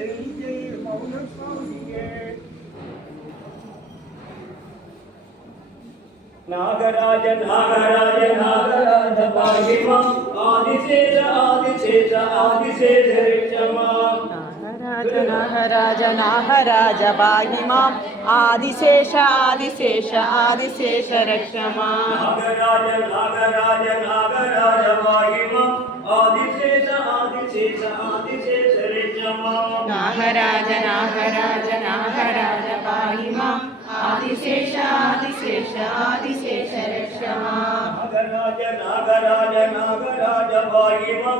ஜெய் ஜெய் மௌன சுவாமியே. நாகராஜ நாகராஜ நாகராஜ பாகிமா ஆதிசேஷ ஆதிசேஷ ஆதிசேஷ ரிஷமா. நாகராஜ நாகராஜ நாகராஜ பாகிமாம் ஆதிசேஷ ஆதிசேஷ ஆதிசேஷ ரக்ஷமா. நாகராஜ நாகராஜ நாகராஜ பாகிமா ஆதிசேஷ ஆதிசேஷ ஆதிசேஷ ரிஷமா. நாகராஜ நாகராஜ நாகராஜ பாகிமாம் ஆதிசேஷ ஆதிசேஷ ஆதிசேஷ ரக்ஷமா. நாகராஜ நாகராஜ நாகராஜ பாகிமா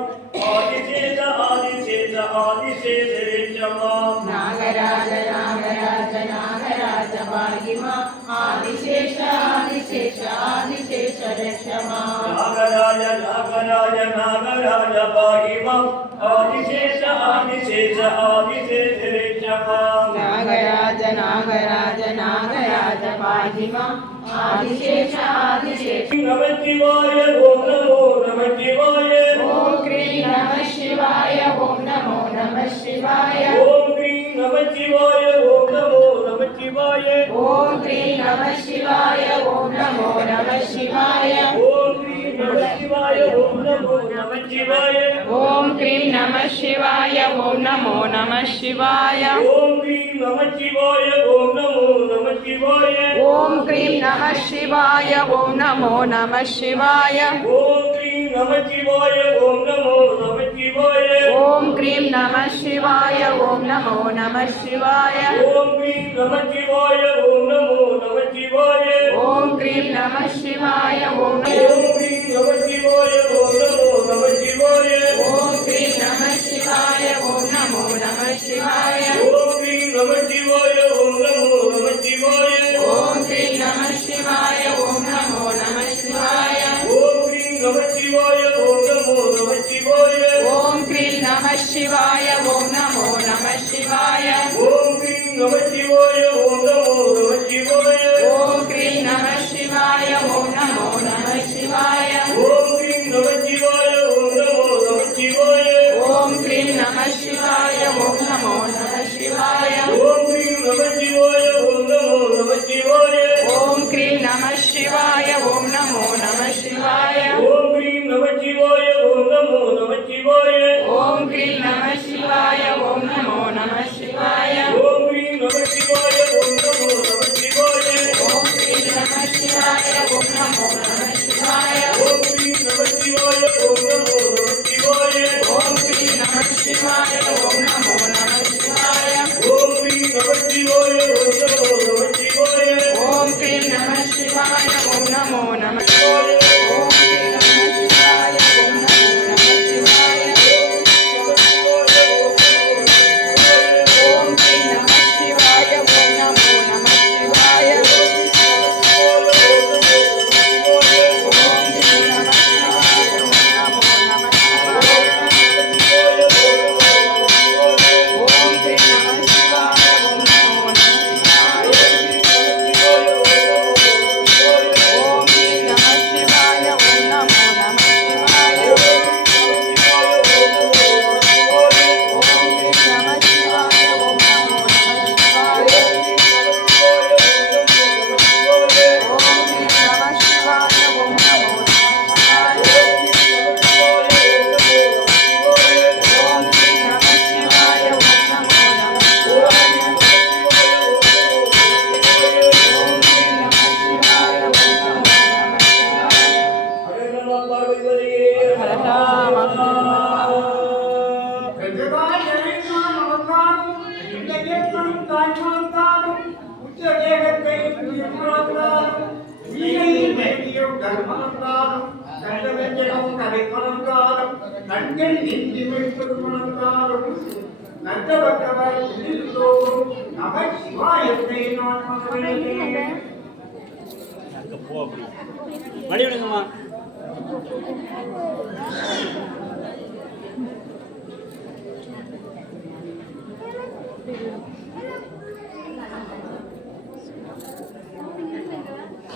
ஆதிசேஷ ஆதிசேஷ ஆதிசேஷ ரிஷமா. நாகராஜ நாகராஜ நாகராஜ பாகிமாம் ஆதிசேஷ ஆதிசேஷ ஆதிசேஷ ரக்ஷமா. நாகராஜ நாகராஜ நாகராஜ பாகிமா ஆதிசேஷ ஆதிசேஷ ஆதிசேஷ ரிஷமா. நாகராஜ நாகராஜ நாகராஜ பாகிமாம் ஆதிசேஷ ஆதிசேஷ. நமச்சிவாய ஓம் நமோ நமச்சிவாய. ஓம் க்ரீம் நம சிவாய ஓம் நமோ நம சிவாய. ஓம் க்ரீம் நமச்சிவாய ஓம் நமோ நமச்சிவாய. ஓம் க்ரீம் நம சிவாய ஓம் நமோ நம சிவாய. ஓம் க்ரீம் நமச்சிவாய ஓம் நமோ நமச்சிவாய. ஓம் க்ரீம் நம சிவாய ஓம் நமோ நம சிவாய. ஓம் க்ரீம் நமச்சிவாய ஓம் நமோ நமச்சிவாய. ஓம் க்ரீம் நம சிவாய ஓம் நமோ நம சிவாய. ஓம் க்ரீம் நமச்சிவாய ஓம் நமோ நமச்சிவாய. ஓம் க்ரீம் நம சிவாய ஓம் நமோ நம சிவாய. ஓம் க்ரீம் நமச்சிவாய ஓம் நமோ நமச்சிவாய. ஓம் க்ரீம் நம சிவாய ஓம் ஓம் க்ரீம் நமச்சிவாய ஓம் நமோ நமச்சிவாய. ஓம் க்ரீம் நம சிவாய ஓம் நமோ நம சிவாய. ஓம் க்ரீம் நமச்சிவாய ஓம் நமோ நமச்சிவாய. ஓம் க்ரீம் நம சிவாய ஓம் நமோ நம சிவாய. ஓம் க்ரீம் நமச்சிவாய ஓம் நமோ நமச்சிவாய. ஓம் க்ரீம் நம சிவாய ஓம் நமோ நம சிவாய. ஓம் க்ரீம் நமச்சிவாய ஓம் நமோ நமச்சிவாய. ஓம் க்ரீம் நம சிவாய ஓம் நமோ நம சிவாய. ஓம் க்ரீம் நமச்சிவாய ஓம் நமோ நமச்சிவாய. ஓம் க்ரீம் நம சிவாய ஓம் நமோ நம சிவாய. ஓம் க்ரீம் நமச்சிவாய ஓம் நமோ நமச்சிவாய. ஓம் க்ரீம் நம சிவாய ஓம் நமோ நம சிவாய. ஓம் க்ரீம் நமச்சிவாய ஓம் நமோ நமச்சிவாய. ஓம் க்ரீம் நம சிவாய ஓம் நமோ நம சிவாய. ஓம் க்ரீம் நமச்சிவாய ஓம் நமோ நமச்சிவாய. ஓம் க்ரீம் நம சிவாய ஓம் நமோ நம சிவாய. ஓம் க்ரீம் நமச்சிவாய ஓம் நமோ நமச்சிவாய. ஓம் க்ரீம் நம சிவாய ஓம் நமோ நம சிவாய. ஓம் க்ரீம் நமச்சிவாய ஓம் நமோ நமச்சிவாய. ஓம் க்ரீம் நம சிவாய ஓம் நமோ நம சிவாய. ஓம் க்ரீம் நம சிவாய ஓம் நமோ நம சிவாய. ஓம் க்ரீம் நம சிவாய ஓம் நமோ நம சிவாய. ஓம் க்ரீம் நம சிவாய ஓம் நமோ நம சிவாய. ஓம் க்ரீம் நம சிவாய ஓம் நமோ நம சிவாய. ஓம் க்ரீம் நம சிவாய ஓம் நமோ நம சிவாய. ஓம் க்ரீம் நம சிவாய ஓம் நமோ நம சிவாய. ஓம் க்ரீம் நம சிவாய ஓம் நமோ நம சிவாய. ஓம் க்ரீம் நம சிவாய ஓம் நமோ நம சிவாய. ஓம் க்ரீம் நம சிவாய ஓம் நமோ நம சிவாய. ஹர ராம மணி விடுங்கம்மா.